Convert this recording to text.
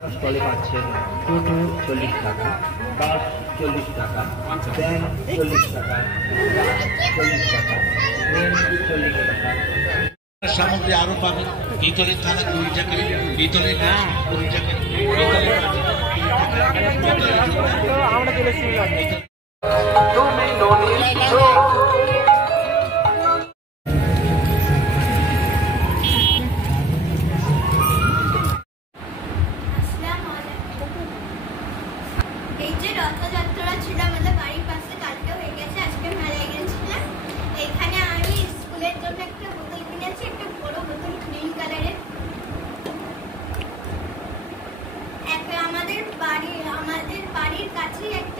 স্টলে পাচ্ছেন টোটো 40 টাকা, বাস 40 টাকা, ভ্যান 40 টাকা, ট্রাক 40 টাকা, ট্রেন 40 টাকা। সামগ্রী আরো পাবেন। ভিতরের থালা 20 টাকা, ভিতরের গ্যাস 20 টাকা, আমরা চলেছি এই যে রথযাত্রা ছিল আমাদের বাড়ির পাশে, কালকে হয়ে গেছে, আজকে মেলায় গেছিলাম। এখানে আমি স্কুলের জন্য একটা বোতল কিনেছি, একটা বড় বোতল গ্রিন কালারের। আমাদের বাড়ির কাছেই একটা